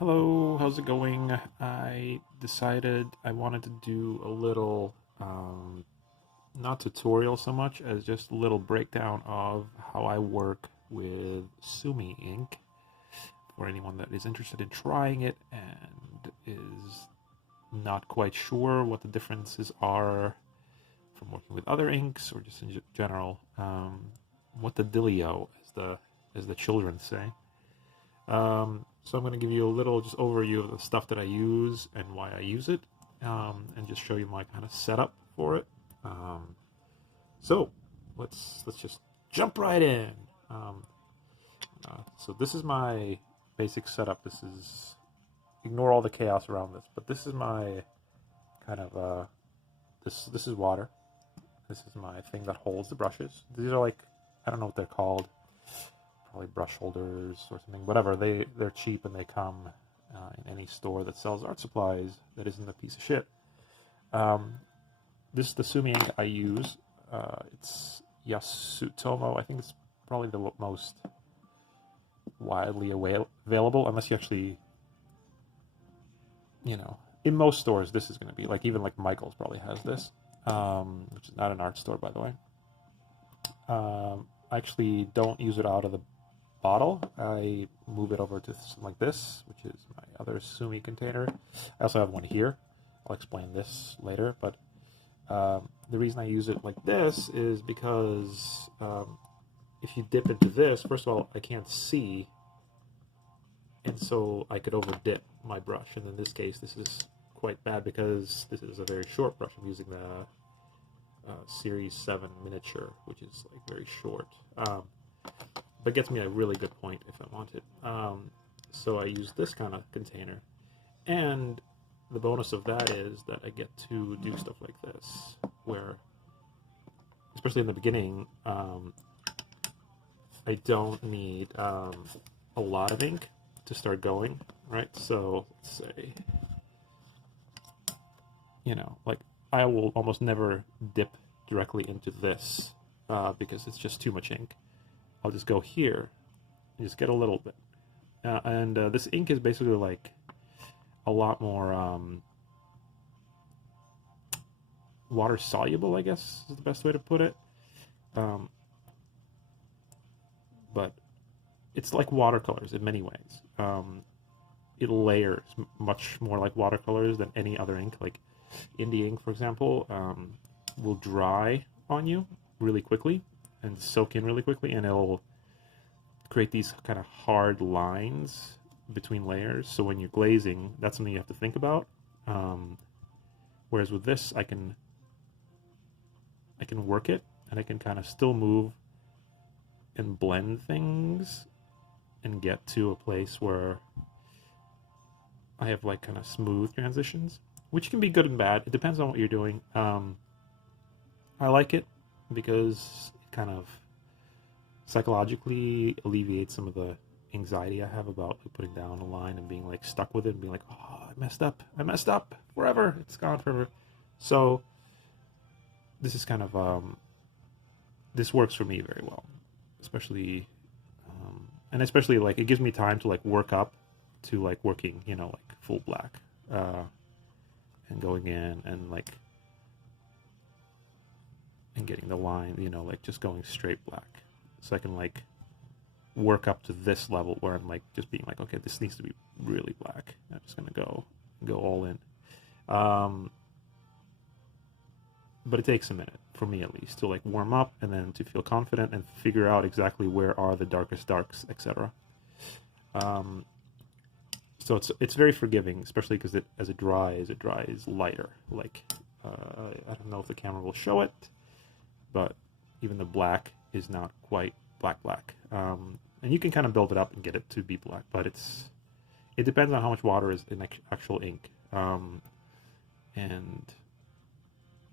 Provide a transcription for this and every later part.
Hello, how's it going? I decided I wanted to do a little, not tutorial so much as just a little breakdown of how I work with Sumi ink for anyone that is interested in trying it and is not quite sure what the differences are from working with other inks or just in general. What the dealio, as the children say. So I'm going to give you a little just overview of the stuff that I use and why I use it, and just show you my kind of setup for it. So let's just jump right in. So this is my basic setup. This is ignore all the chaos around this, but this is my kind of this is water. This is my thing that holds the brushes. These are like, I don't know what they're called. Probably brush holders or something. Whatever. They're cheap and they come in any store that sells art supplies that isn't a piece of shit. This is the Sumi ink I use. It's Yasutomo. I think it's probably the most widely available, unless you actually, in most stores this is going to be like, even like Michael's probably has this, which is not an art store, by the way. I actually don't use it out of the bottle. I move it over to something like this, which is my other Sumi container. I also have one here. I'll explain this later, but the reason I use it like this is because if you dip into this, first of all, I can't see, and so I could over dip my brush, and in this case this is quite bad because this is a very short brush. I'm using the Series 7 miniature, which is like very short, but gets me a really good point if I want it. So I use this kind of container, and the bonus of that is that I get to do stuff like this, where, especially in the beginning, I don't need a lot of ink to start going, right? So let's say, like, I will almost never dip directly into this because it's just too much ink. I'll just go here and just get a little bit. And this ink is basically like a lot more water soluble, I guess is the best way to put it. But it's like watercolors in many ways. It layers much more like watercolors than any other ink. Like indie ink, for example, will dry on you really quickly and soak in really quickly, and it'll create these kind of hard lines between layers. So when you're glazing, that's something you have to think about. Whereas with this, I can work it, and I can kind of still move and blend things and get to a place where I have like kind of smooth transitions, which can be good and bad. It depends on what you're doing. I like it because it kind of psychologically alleviates some of the anxiety I have about like putting down a line and being like stuck with it and being like, oh, I messed up forever, it's gone forever. So this is kind of this works for me very well, especially and especially like it gives me time to like work up to like working, like full black, and going in and like and getting the line, like just going straight black. So I can like work up to this level where I'm like just being like, okay, this needs to be really black. I'm just gonna go all in. But it takes a minute, for me at least, to like warm up and then to feel confident and figure out exactly where are the darkest darks, etc. So it's very forgiving, especially because as it dries lighter. Like I don't know if the camera will show it, but even the black is not quite black. And you can kind of build it up and get it to be black, but it depends on how much water is in actual ink. And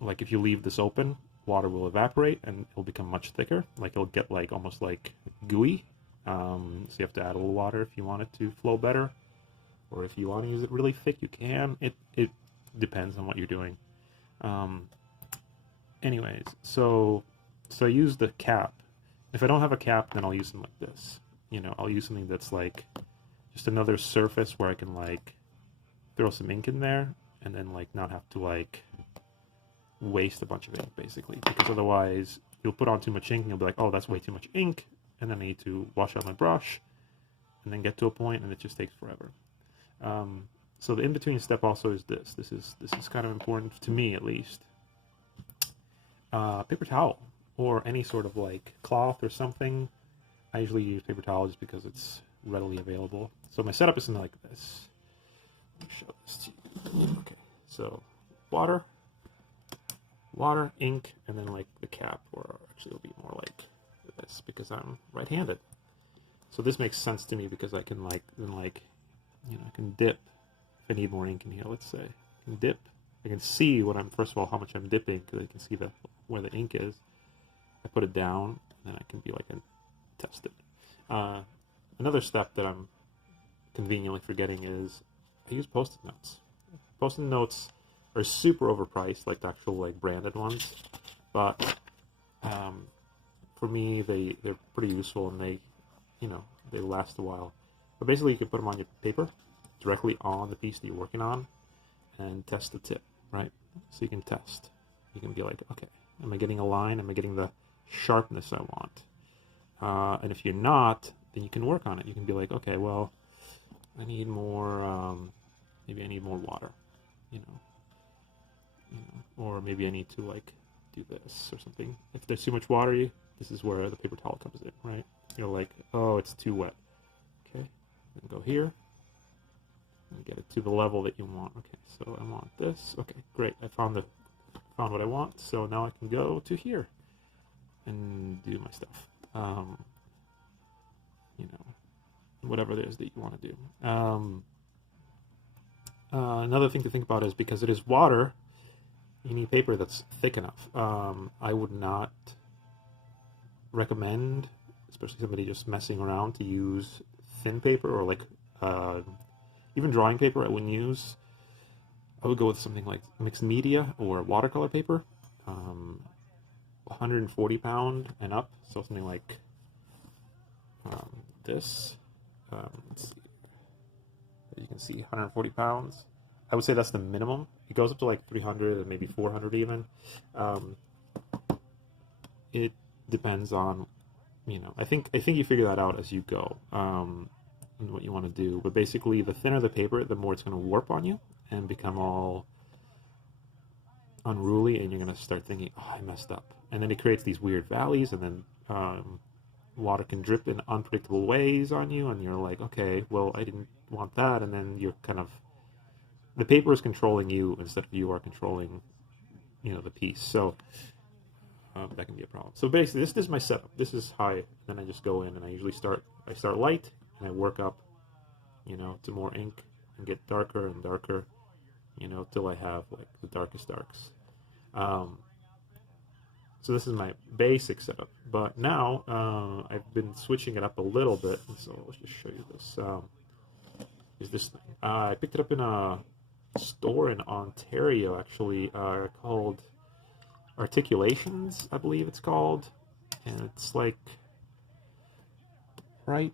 like if you leave this open, water will evaporate and it'll become much thicker. Like it'll get like almost like gooey. So you have to add a little water if you want it to flow better, or if you want to use it really thick, you can. It depends on what you're doing. Anyways, so I use the cap. If I don't have a cap, then I'll use something like this. I'll use something that's like just another surface where I can like throw some ink in there and then like not have to like waste a bunch of ink basically, because otherwise you'll put on too much ink and you'll be like, oh, that's way too much ink, and then I need to wash out my brush and then get to a point and it just takes forever. So the in-between step also is this. This is kind of important to me, at least. Paper towel or any sort of like cloth or something. I usually use paper towel just because it's readily available. So my setup is something like this. Let me show this to you. Okay, so water, ink, and then like the cap, or actually it'll be more like this because I'm right-handed. So this makes sense to me because I can like, then like, you know, I can dip if I need more ink in here, let's say. I can dip. I can see what I'm, first of all, how much I'm dipping, because I can see where the ink is. I put it down, and then I can be like, and test it. Another step that I'm conveniently forgetting is I use Post-it notes. Post-it notes are super overpriced, like the actual like branded ones, but for me they're pretty useful, and they, you know, they last a while. But basically you can put them on your paper directly on the piece that you're working on and test the tip, right? So you can test. You can be like, okay, am I getting a line? Am I getting the sharpness I want? And if you're not, then you can work on it. You can be like, okay, well, I need more, maybe I need more water, you know, or maybe I need to like do this or something. If there's too much water, this is where the paper towel comes in, right? You're like, oh, it's too wet. Okay, then go here and get it to the level that you want. Okay, so I want this. Okay, great. I found what I want. So now I can go to here and do my stuff. You know, whatever it is that you want to do. Another thing to think about is, because it is water, you need paper that's thick enough. I would not recommend, especially somebody just messing around, to use thin paper or like even drawing paper. I wouldn't use. I would go with something like mixed media or watercolor paper, 140 pound and up. So something like this. Let's see. You can see 140 pounds. I would say that's the minimum. It goes up to like 300 and maybe 400 even. It depends on, you know, I think you figure that out as you go, and what you want to do. But basically, the thinner the paper, the more it's going to warp on you and become all unruly, and you're going to start thinking, oh, I messed up. And then it creates these weird valleys, and then water can drip in unpredictable ways on you, and you're like, okay, well, I didn't want that. And then you're kind of, the paper is controlling you instead of you are controlling, you know, the piece. So that can be a problem. So basically, this is my setup. This is how then I just go in, and I usually start light, and I work up, you know, to more ink and get darker and darker, you know, till I have like the darkest darks. So this is my basic setup, but now I've been switching it up a little bit. So let's just show you this. Is this thing? I picked it up in a store in Ontario, actually, called Articulations, I believe it's called, and it's like right.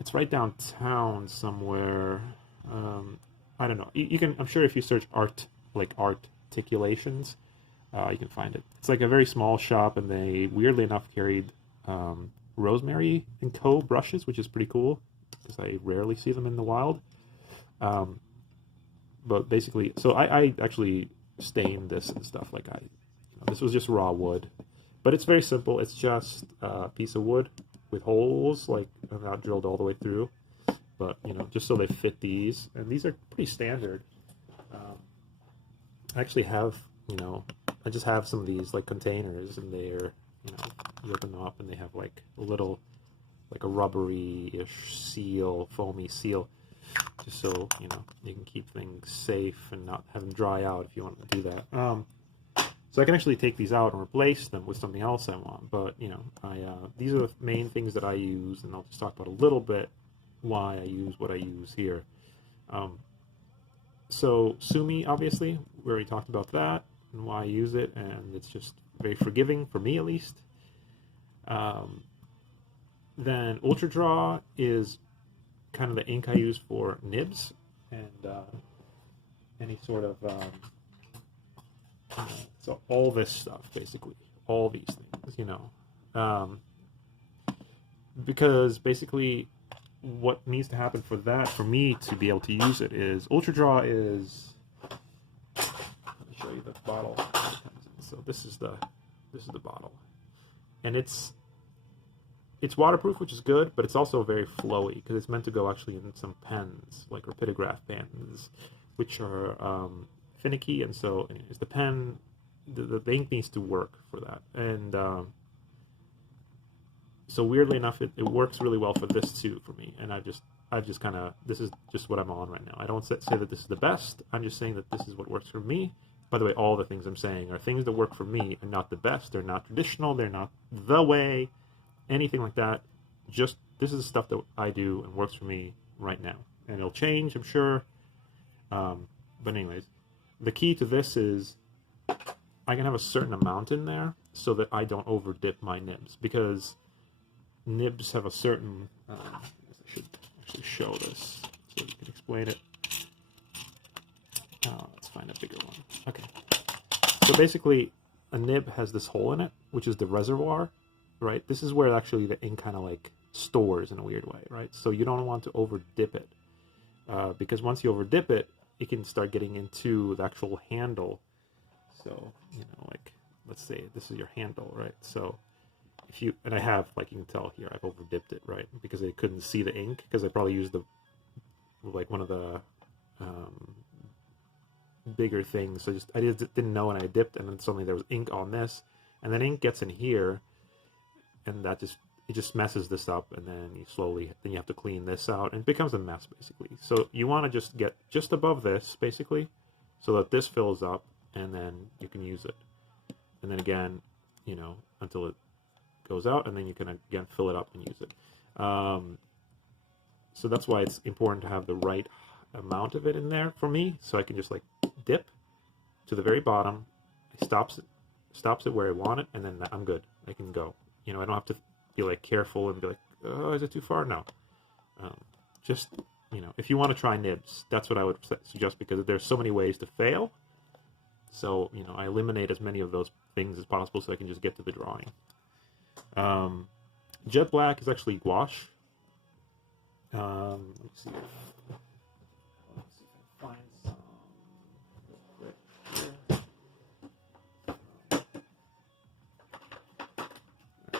It's right downtown somewhere. I don't know. You can. I'm sure if you search articulations, you can find it. It's like a very small shop, and they weirdly enough carried Rosemary and Co. brushes, which is pretty cool because I rarely see them in the wild. But basically, so I actually stained this and stuff. Like this was just raw wood, but it's very simple. It's just a piece of wood with holes, like not drilled all the way through, but you know, just so they fit these. And these are pretty standard. I actually have, you know, I just have some of these like containers, and they're, you know, you open them up and they have like a little, like a rubbery-ish seal, foamy seal, just so, you know, you can keep things safe and not have them dry out if you want to do that. So I can actually take these out and replace them with something else I want, but, you know, these are the main things that I use, and I'll just talk about a little bit why I use what I use here. So Sumi, obviously, we already talked about that and why I use it, and it's just very forgiving, for me at least. Then Ultra Draw is kind of the ink I use for nibs and any sort of so all this stuff basically, all these things, because basically what needs to happen for that, for me to be able to use it, is Ultra Draw is, let me show you the bottle. So this is the bottle, and it's waterproof, which is good, but it's also very flowy because it's meant to go actually in some pens, like rapidograph pens, which are finicky, and so anyways, the pen, the ink needs to work for that, and so weirdly enough, it works really well for this too for me, and I've just kind of, this is just what I'm on right now. I don't say that this is the best. I'm just saying that this is what works for me. By the way, all the things I'm saying are things that work for me, and not the best. They're not traditional. They're not the way, anything like that. Just this is the stuff that I do and works for me right now, and it'll change, I'm sure. But anyways, the key to this is I can have a certain amount in there so that I don't over dip my nibs, because nibs have a certain, I should actually show this so you can explain it. Let's find a bigger one. Okay. So basically, a nib has this hole in it, which is the reservoir, right? This is where actually the ink kind of like stores in a weird way, right? So you don't want to over dip it, because once you over dip it, it can start getting into the actual handle. So, like, let's say this is your handle, right? So if you, and I have, like you can tell here, I've over dipped it, right? Because I couldn't see the ink, because I probably used like one of the bigger things. So I just didn't know, and I dipped, and then suddenly there was ink on this, and then ink gets in here, and it just messes this up, and then you have to clean this out, and it becomes a mess basically. So you want to just get just above this basically, so that this fills up, and then you can use it, and then again, until it goes out, and then you can again fill it up and use it. So that's why it's important to have the right amount of it in there for me, so I can just like dip to the very bottom, it stops it where I want it, and then I'm good. I can go. I don't have to be like careful and be like, oh, is it too far? No. Just, if you want to try nibs, that's what I would suggest, because there's so many ways to fail. So, I eliminate as many of those things as possible so I can just get to the drawing. Jet black is actually gouache. Let me see if I can find some. Right,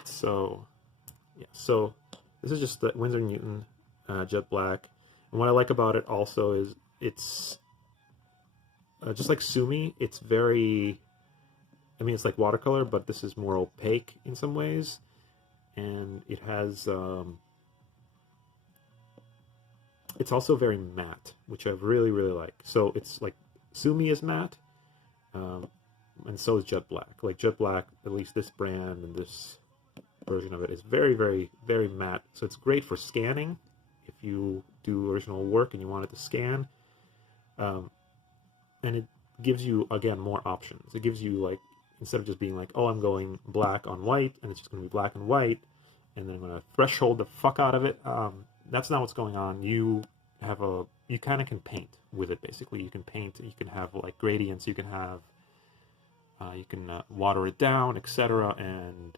so, yeah, so this is just the Winsor Newton jet black. And what I like about it also is it's just like Sumi, it's very, it's like watercolor, but this is more opaque in some ways. And it has, it's also very matte, which I really, really like. So it's like, Sumi is matte, and so is jet black. Like jet black, at least this brand and this version of it, is very, very, very matte. So it's great for scanning if you do original work and you want it to scan. And it gives you, again, more options. It gives you, like, instead of just being like, oh, I'm going black on white, and it's just going to be black and white, and then I'm going to threshold the fuck out of it. That's not what's going on. You kind of can paint with it, basically. You can paint, you can have, like, gradients, you can have, you can water it down, etc., and,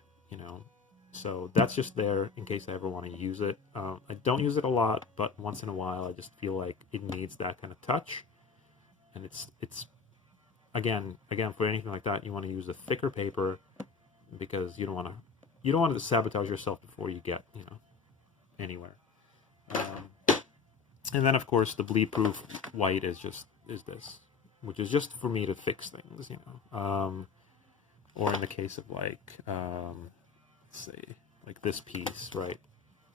so that's just there in case I ever want to use it. I don't use it a lot, but once in a while I just feel like it needs that kind of touch. And it's again for anything like that, you want to use a thicker paper, because you don't want to sabotage yourself before you get anywhere. And then of course the bleed proof white is this, which is just for me to fix things, or in the case of like let's say like this piece, right?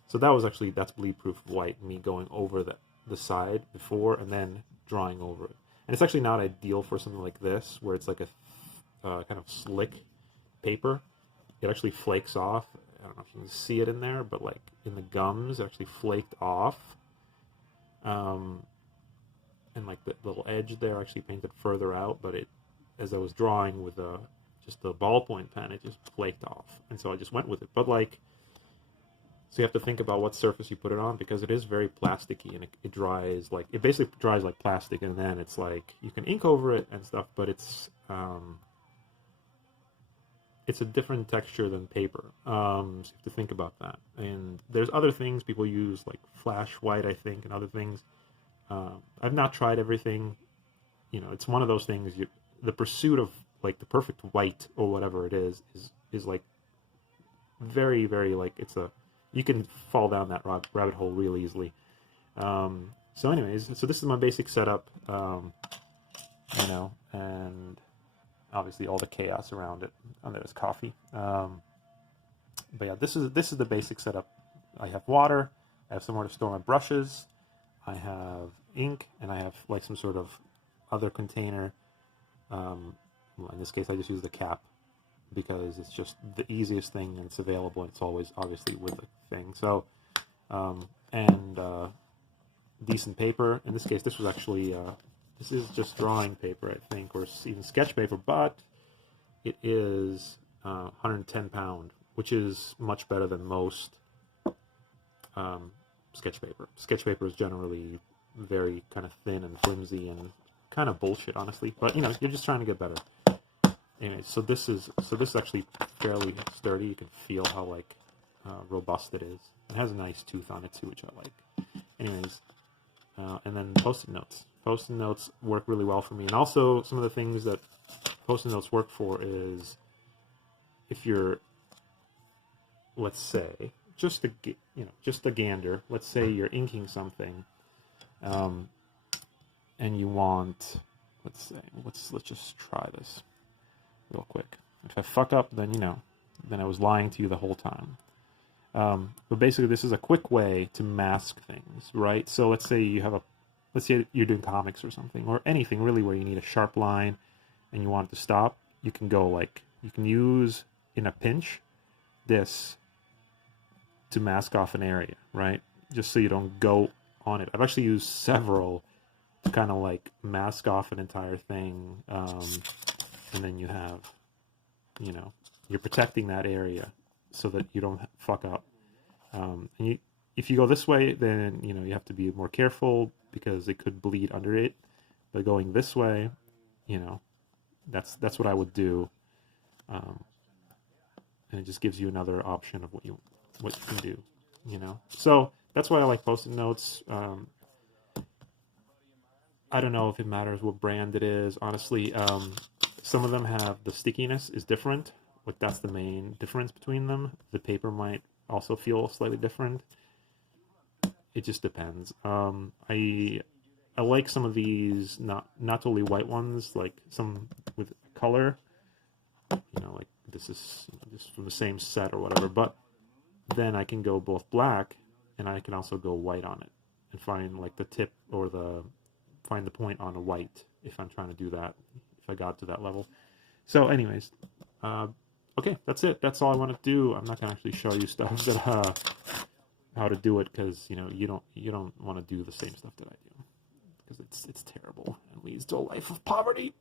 So that's bleed proof white, me going over the side before and then drawing over it. And it's actually not ideal for something like this, where it's like a kind of slick paper. It actually flakes off. I don't know if you can see it in there, but like in the gums, it actually flaked off. And like the little edge there actually painted further out, but as I was drawing with just the ballpoint pen, it just flaked off. And so I just went with it. But like, So you have to think about what surface you put it on, because it is very plasticky, and it dries like, it basically dries like plastic, and then it's like you can ink over it and stuff, but it's a different texture than paper. So you have to think about that. And there's other things people use, like flash white, I think, and other things. I've not tried everything. You know, it's one of those things. The pursuit of like the perfect white or whatever it is like very, very, like, you can fall down that rabbit hole real easily. So anyways, so this is my basic setup, you know, and obviously all the chaos around it. And there's coffee. But yeah, this is the basic setup. I have water, I have somewhere to store my brushes, I have ink, and I have like some sort of other container. Well, in this case, I just use the cap because it's just the easiest thing, and it's available, and it's always obviously with the thing. So, and decent paper. In this case, this was actually, this is just drawing paper, I think, or even sketch paper, but it is 110 pound, which is much better than most sketch paper. Sketch paper is generally very kind of thin and flimsy and kind of bullshit, honestly. But you know, you're just trying to get better. Anyway, so this is actually fairly sturdy. You can feel how like robust it is. It has a nice tooth on it too, which I like. Anyways, and then post-it notes. Post-it notes work really well for me. And also, some of the things that post-it notes work for is if you're, let's say, just a gander. Let's say you're inking something, and you want, let's just try this real quick. If I fuck up, then then I was lying to you the whole time. But basically, this is a quick way to mask things, right? So let's say you're doing comics or something, or anything really where you need a sharp line and you want it to stop. You can use, in a pinch, this to mask off an area, right? Just so you don't go on it. I've actually used several to kind of like mask off an entire thing, and then you have, you're protecting that area so that you don't fuck up. And if you go this way, then you have to be more careful because it could bleed under it. But going this way, that's what I would do, and it just gives you another option of what you can do. So that's why I like post-it notes. I don't know if it matters what brand it is, honestly. Some of them have the stickiness is different. Like, that's the main difference between them. The paper might also feel slightly different. It just depends. I like some of these not totally white ones, like some with color. Like this is just from the same set or whatever. But then I can go both black, and I can also go white on it and find like the tip or find the point on a white if I'm trying to do that, if I got to that level. So anyways, okay, that's it. That's all I want to do. I'm not going to actually show you stuff that how to do it, because you don't want to do the same stuff that I do, because it's terrible and leads to a life of poverty.